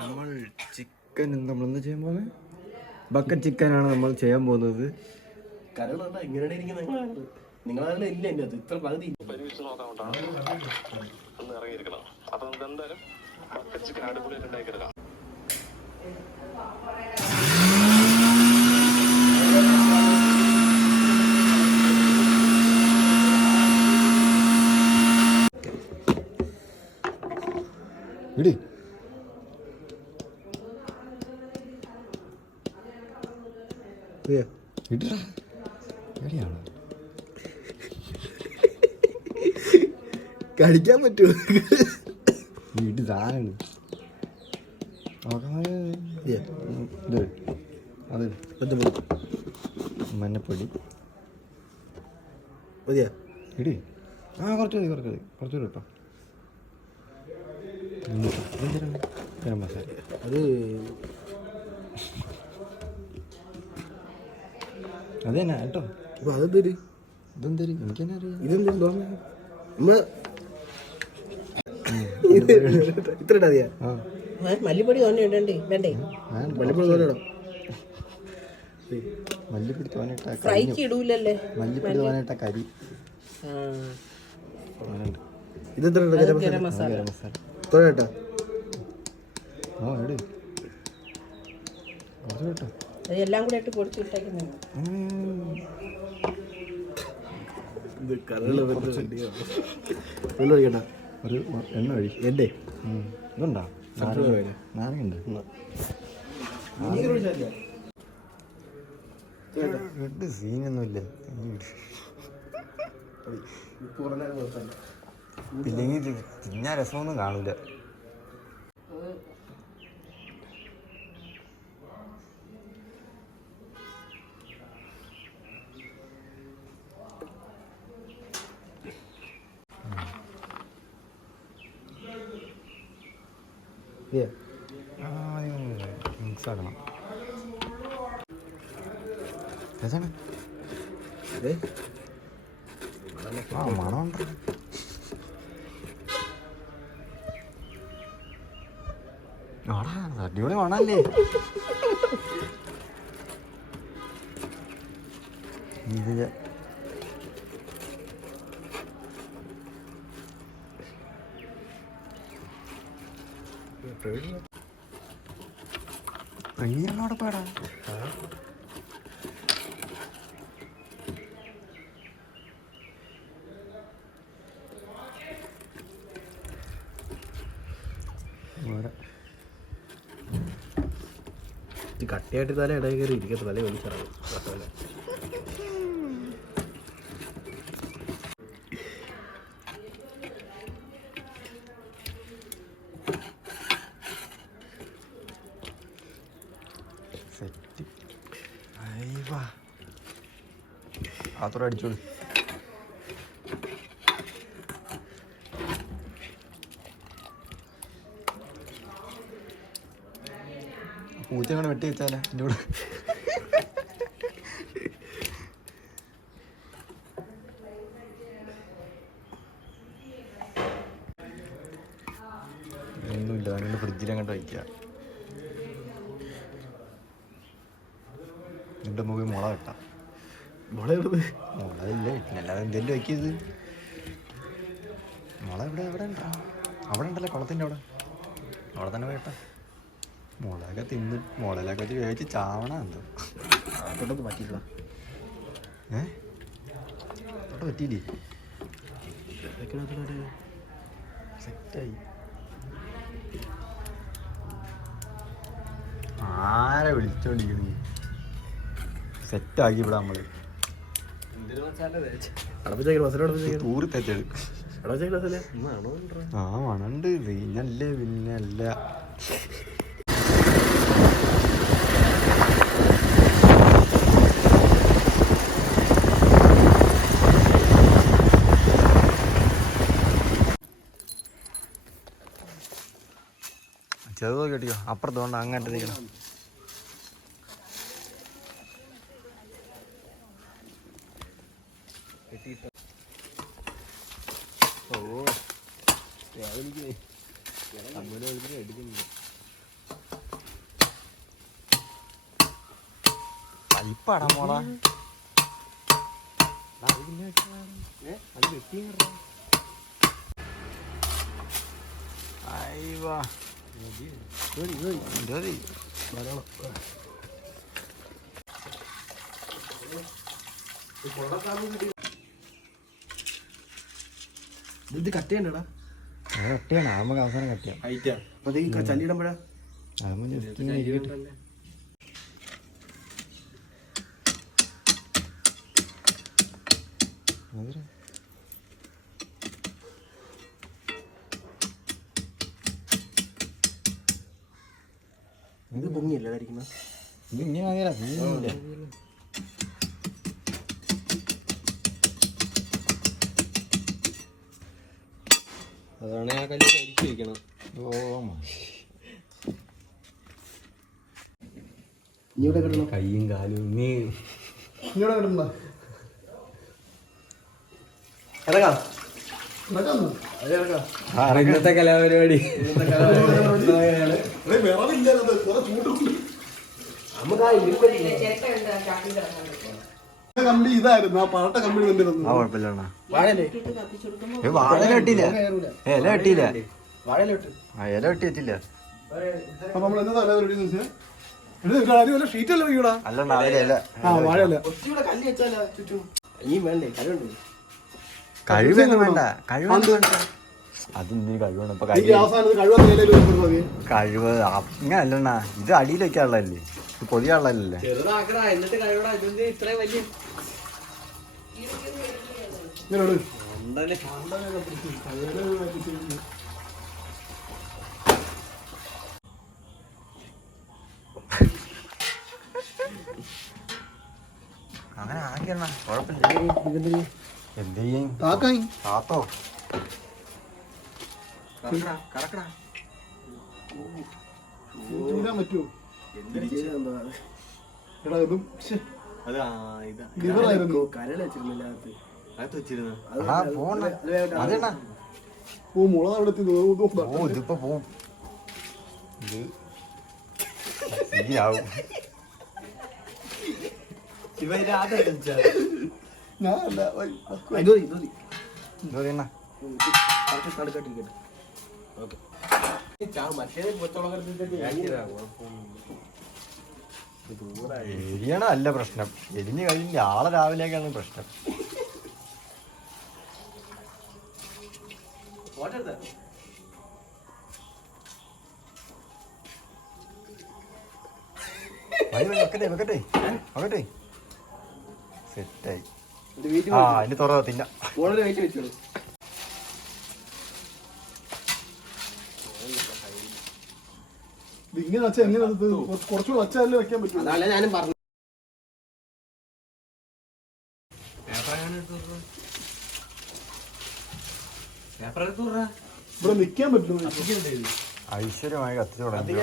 നമ്മൾ ചിക്കൻ നമ്മളെന്താ ചെയ്യാൻ പോകുന്നത്? ബക്കറ്റ് ചിക്കനാണ് നമ്മൾ ചെയ്യാൻ പോകുന്നത്. നിങ്ങളെ ഇല്ല എൻ്റെ അത് ഇത്ര പകുതി പരിമിച്ച് നോക്കാണ്ടാണ് ഒന്ന് ഇറങ്ങിയിരിക്കണം. അപ്പൊ നമുക്ക് എന്തായാലും ബക്കറ്റ് ചിക്കൻ അടിപൊളിയായിട്ട് ഉണ്ടാക്കിയെടുക്കാം. ഇടി ഇടറാ എവിടെയാണ് കടിക്കാൻ പറ്റുമോ? വീട് താനാണ് അത് മഞ്ഞപ്പൊടി മതിയാ ഇടി. കുറച്ച് മതി കുറച്ചുകൂടി കേട്ടോ. ഗരം മസാല അത് തന്നെ കേട്ടോ. അപ്പോൾ അതെന്തര് ഇതെന്തരി എനിക്ക് തന്നെ അറിയാം. ഇതെന്തോ ഇത്ര ഇടാതെയാ? മല്ലിപ്പൊടി തോന്നെ ഇടണ്ടേ? വേണ്ടേ? മല്ലിപ്പൊടി തോന്നെ ഇടാം. മല്ലിപ്പൊടി തോന്നിട്ട ഫ്രൈക്ക് ഇടൂലല്ലേ? മല്ലിപ്പൊടി തോന്നിട്ട കരി. ഇതെത്ര ഗരം മസാല തോന്നേട്ടാ? എട് കുറച്ച് കേട്ടോ. എല്ലാം കൂടെ ഇട്ട് പൊടിച്ച് ഇട്ടേക്കുന്നു. ഒരു എണ്ണ ഒഴി. എൻ്റെ ഇതുണ്ടോ? നാരങ്ങുണ്ട്. സീനൊന്നുമില്ല. ഇല്ലെങ്കിൽ തിന്നാൻ രസമൊന്നും കാണൂല. മിക്സ് ആക്കണം. രസമാണ്. മണമുണ്ട്. അടിപൊളി മണല്ലേ? ഇത് പ്രീതിയോടെ പോയടാ. കട്ടിയായിട്ട് തല ഇടയിൽ കയറി ഇരിക്കട്ടെ. തല വലിച്ചിറങ്ങും. സെറ്റ്. അത്ര അടിച്ചോളൂ. പൂച്ചങ്ങനെ വെട്ടി വെച്ചാലേ എൻ്റെ കൂടെ. ഒന്നുമില്ല, അങ്ങനെ ഫ്രിഡ്ജിൽ അങ്ങോട്ട് വയ്ക്കുക. എന്നിട്ട് നമുക്ക് മുള വെട്ടാം. മുളയില്ലേ, അല്ലാതെ എന്തെങ്കിലും വയ്ക്കിയത്. മുള എവിടെ ഉണ്ടോ? അവിടെ ഉണ്ടല്ലോ, കുളത്തിൻ്റെ അവിടെ തന്നെ വേട്ടാ. മുളകൊക്കെ തിന്ന് മുളയിലൊക്കെ വെച്ച് വേവിച്ച് ചാവണ എന്തോ. അതൊന്നും പറ്റില്ല. അവിടെ പറ്റിയില്ലേ? സെറ്റായി. ആരെ വിളിച്ചോണ്ടിരിക്കണ? സെറ്റാക്കി ഇവിടെ നമ്മള് തൂറി തെറ്റത്. ആ മണുണ്ട്. പിന്നല്ലേ പിന്നല്ല. ചെറുതോ കേട്ടിയോ? അപ്പുറത്തോണ്ട് അങ്ങോട്ട് നിൽക്കണം. പൈപ്പാടാ മോളാ. അയ്യോ ഇത് കട്ട് ചെയ്യണ്ടടാ. കട്ടിയാണ്. നമുക്ക് അവസാനം കട്ടിയാ. ഹൈറ്റാ. അപ്പൊ ഈ ചല്ലിടുമ്പോഴാ അതൊന്നും ജസ്റ്റ് ഇങ്ങനെ ഇരിക്കട്ടെ. ഇത് പൊങ്ങിയല്ലേ ധരിക്കുന്നത്? ഇത് ഇങ്ങനെ മതിയല്ല, തീരുന്നില്ല. അതാണ് ആ കല്ല് കരിച്ചു വെക്കണം. ഇനിയോടെ കിടണം. കയ്യും കാലും നീ ഇനിയോടെ കിടന്ന ഇറങ്ങാം. ഇന്നത്തെ കലാപരിപാടി. കമ്പി ഇതായിരുന്നു, ആ പാട്ട കമ്പി കണ്ടിരുന്നു. ആ കുഴപ്പമില്ല. വാഴല്ലേ? വാഴ കെട്ടിയില്ല, ഇല കെട്ടിയില്ല. വാഴയിലോട്ട് ഇല കെട്ടി വെച്ചില്ല. അപ്പൊ നമ്മൾ എന്താ ഷീറ്റ് അല്ല വീടാ. അല്ലണ്ണ അതിലല്ല. ആ വാഴല്ല. കല്ല് വെച്ചാലോ ചുറ്റും. ഇനിയും വേണ്ടേ? കഴിവുണ്ട്. കഴിവൊന്നും വേണ്ട. കഴിവ് അതെന്തിനു കഴിവാണ് ഇപ്പൊ? കഴിവ് ഇങ്ങനല്ലണ്ണ. ഇത് അടിയിൽ വെക്കാനുള്ളതല്ലേ, ഇത് പൊതിയാനുള്ളതല്ലേ. അങ്ങനെ ആക്കിയണ്ണ കുഴപ്പമില്ല. എന്ത് ചെയ്യും? താത്തോ കറക്കടാ. പറ്റുമോ? കരട് വെച്ചിരുന്നില്ല മുള അവിടെ ഇതിപ്പോ പോവും. ഇത് ശരിയാവും. എരിയണ അല്ല പ്രശ്നം, എരിഞ്ഞ് കഴിഞ്ഞ ആളെ രാവിലേക്കാണ് പ്രശ്നം. വെക്കട്ടെ വെക്കട്ടെ വെക്കട്ടെ. സെറ്റായി. ആ അതിന് തുറ തിന്ന. ഇങ്ങനെ വെച്ചാൽ എങ്ങനെ കുറച്ചുകൂടെ വച്ചാലേ വെക്കാൻ പറ്റും. അതല്ല ഞാനും പറഞ്ഞു. ഇവിടെ നിക്കാൻ പറ്റും. ഐശ്വര്യമായി കത്തിച്ചു തുടങ്ങി.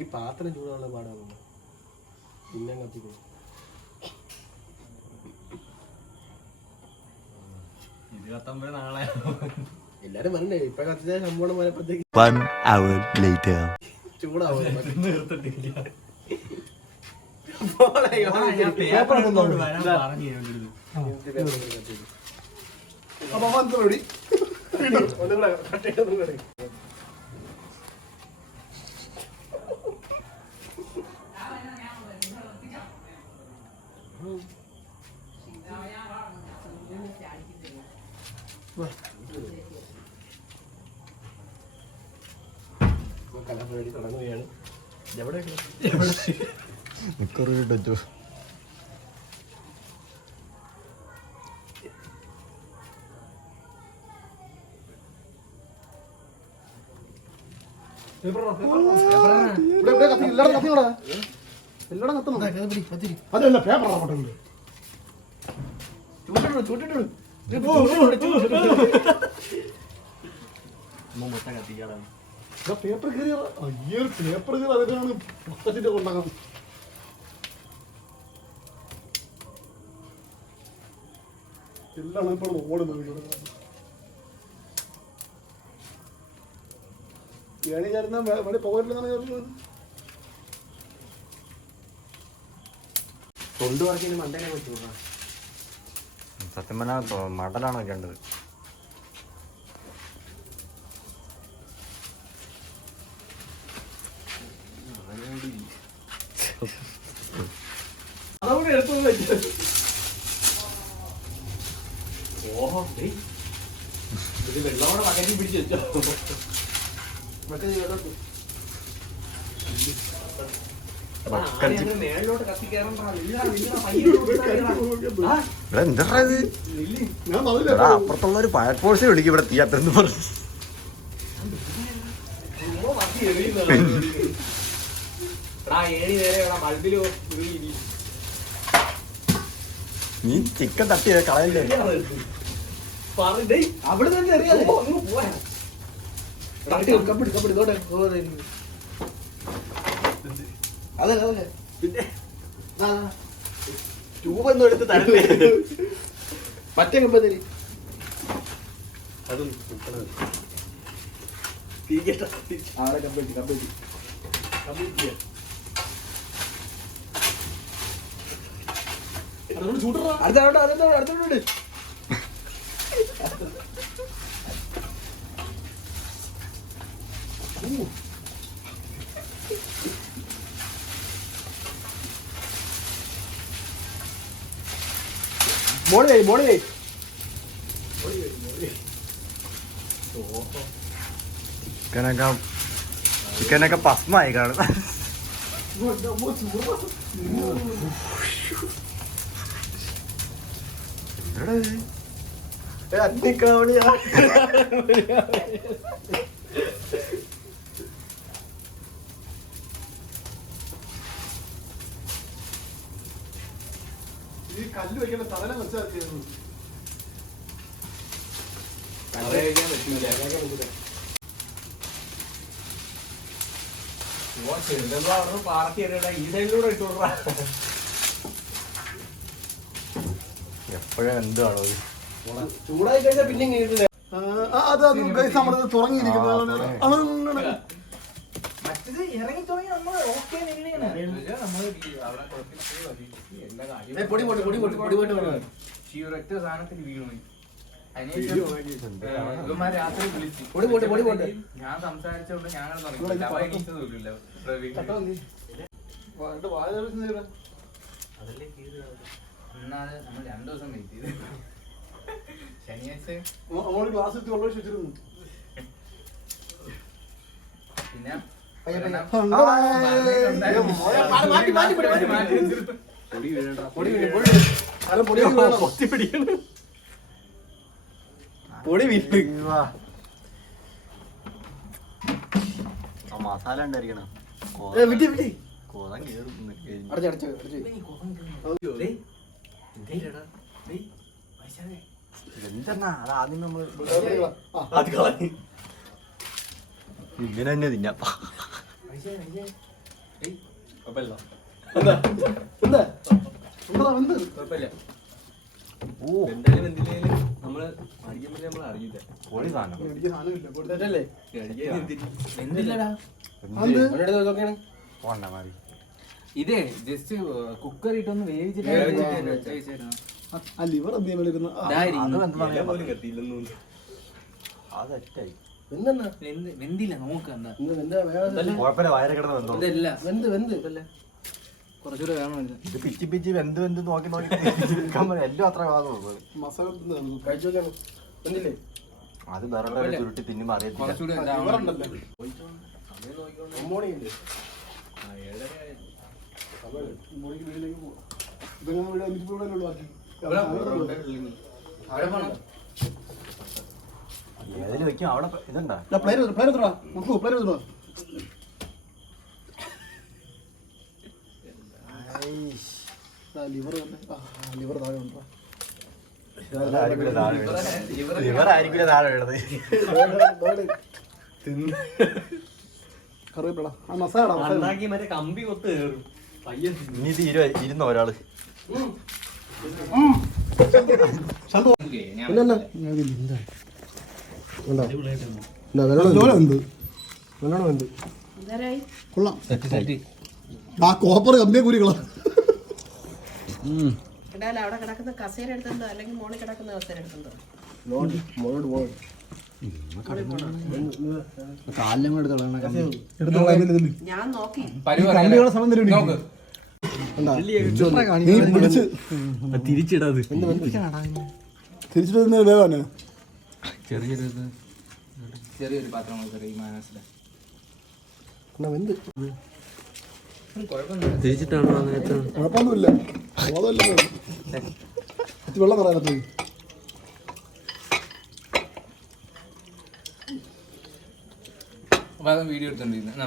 ഈ പാത്രം ചൂടാനുള്ള പാടാകുമ്പോ പിന്നെ കത്തിക്കും. എല്ലാരും പറഞ്ഞേ ഇപ്പൊ കത്തിച്ച ശമ്പളം വരപ്പത്തേക്ക് ചൂടാവും. അപ്പൊ റെഡി. കലാപരിപാടി തുടങ്ങുകയാണ്. മിക്കറും അതല്ല പേപ്പർ ചൂട്ടിട്ടു. പേപ്പർ കയറിയ അയ്യോ പേപ്പർ കയറി അതിനാണ് പുസ്തകത്തിന്റെ കൊണ്ടാകാം. എല്ലാം ഇപ്പോൾ ഓടുന്നത് ഏണി ചേരുന്ന ഇവിടെ പോകട്ടില്ലെന്നാണ് ചോദിച്ചത്. കൊണ്ടുപോകാൻ മണ്ടേനെ പറ്റൂ. സത്യം പറഞ്ഞാൽ മടലാണ് വയ്ക്കേണ്ടത്. അതവിടെ എടുത്തു വെച്ചു. ഓഹോ ഇത് വെള്ളമോടെ പകറ്റി പിടിച്ചു വെച്ചോ. മേളിലോട്ട് കത്തി കയറണ്ട. എന്താ ഇത്? ഞാൻ പറഞ്ഞില്ല എടാ, അപ്പുറത്തുള്ള ഒരു ഫയർഫോഴ്സിനെ വിളിക്കും ഇവിടെ തീ അപ്പെന്ന് പറഞ്ഞു. നീ ചിക്കൻ തട്ടി കളയല്ലേ? അവിടെ തന്നെ അറിയാതെ അതല്ലേ പിന്നെ ട്യൂബൊന്നും എടുത്ത് തരണ്ടേ? മറ്റേ കമ്പനി അതും ആടെ കമ്പനി അടുത്തോണ്ട് മോളി ചിക്കനൊക്കെ ഭസ്മായി കാണും. ഈ കല്ല് വെക്കേണ്ട സാധനം വെച്ചാൽ എപ്പോഴും എന്താണോ ചൂടായി കഴിഞ്ഞാൽ പിന്നെ അത് നമ്മൾ തുറങ്ങിയിരിക്കുന്നത് ഇറങ്ങി തുടങ്ങി നമ്മൾ പൊടി ഒറ്റ സാധനത്തിൽ വീണു. രാത്രി വിളിച്ചു ഞാൻ സംസാരിച്ചോണ്ട് ഞങ്ങൾ എന്നാണ് നമ്മൾ 2 ദിവസം വെയിറ്റ് ചെയ്ത് ശനിയാഴ്ച ക്ലാസ് വെച്ചിരുന്നു. പിന്നെ മസാല ഉണ്ടായിരിക്കണം. കോതം കേറും. എന്തെന്നാ അതാദ്യം നമ്മള് ഇങ്ങനെ തന്നെ തിന്നാം. നമ്മള് നമ്മൾ അറിയില്ല. പൊടി സാധനം പോണ്ട മാറി. ഇതേ ജസ്റ്റ് കുക്കർ ഇട്ടൊന്ന് വേവിച്ചിട്ട് ലിവർ എന്തെങ്കിലും അത് തെറ്റായി. വെന്തില്ല നോക്ക എന്താ കുഴപ്പമില്ല, വയറ് കിടന്ന് വെന്തോ. ഇതല്ല വെന്ത് കുറച്ചുകൂടെ വേണമില്ല. ഇത് പിച്ചി പിച്ചി വെന്ത് നോക്കി എല്ലാം അത്ര ഭാഗം മസാല കഴിച്ചു നോക്കാണ്. വെന്തില്ലേ? അത് വേറെ ചുരുട്ടി തിന്നുമ്പോ അറിയത്തില്ല. കുറച്ചുകൂടെ ഏതില് വെക്കും അവിടെ ഇതുണ്ടാ. ലിവർ താഴെ ഉണ്ടാ. ഇവരായിരിക്കില്ല താഴെ വീണത്. കറിവേപ്പില ആ മസാല ഇനി ഇത് ഇരുന്നോ ഒരാള്? പിന്നെന്നാ നല്ലോണം എന്ത് നല്ലോണം എന്ത് എന്തരായി? കൊള്ളാം. ആ കോപ്പർ കമ്പിയെ കുരികളാ. എടാ അവിടെ കിടക്കുന്ന കസേര എടുത്തുണ്ടോ അല്ലെങ്കിൽ മോളിൽ കിടക്കുന്ന കസേര എടുത്തുണ്ടോ? ഞാൻ നോക്കി. കമ്പികളെ സമയം തരും നീ പിടിച്ച് തിരിച്ചിടത് തിരിച്ചിട്ട് വേവാനെ ചെറിയൊരു പാത്രം ഈ മനസ്സിലെ തിരിച്ചിട്ടാണോ? കുഴപ്പമൊന്നുമില്ല. വെള്ളം പറയാത്ത അപ്പൊ അതും വീഡിയോ എടുത്തോണ്ടിരുന്നു.